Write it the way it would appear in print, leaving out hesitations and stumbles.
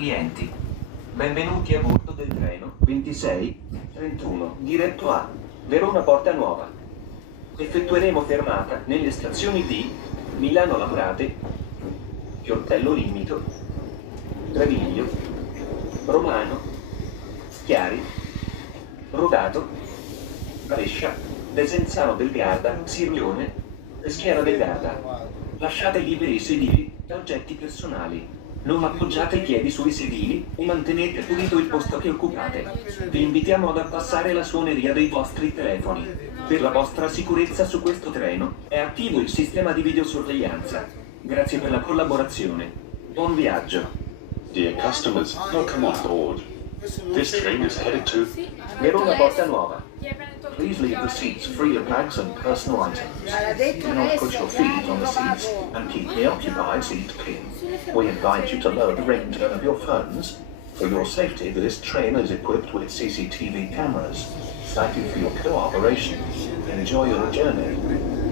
clienti. Benvenuti a bordo del treno 2631 diretto a Verona Porta Nuova. Effettueremo fermata nelle stazioni di Milano Lavorate, Piortello Limito, Treviglio, Romano, Chiari, Rodato, Brescia, Desenzano del Garda, Sirmione, Peschiera del Garda. Lasciate liberi i sedili da oggetti personali. Non appoggiate i piedi sui sedili e mantenete pulito il posto che occupate. Vi invitiamo ad abbassare la suoneria dei vostri telefoni. Per la vostra sicurezza su questo treno è attivo il sistema di videosorveglianza. Grazie per la collaborazione. Buon viaggio. Dear customers, welcome on board. This train is headed to Verona Porta Nuova. Please leave the seats free of bags and personal items. Do not put your feet on the seats and keep the occupied seat clean. We advise you to lower the ringtone of your phones. For your safety, this train is equipped with CCTV cameras. Thank you for your cooperation. Enjoy your journey.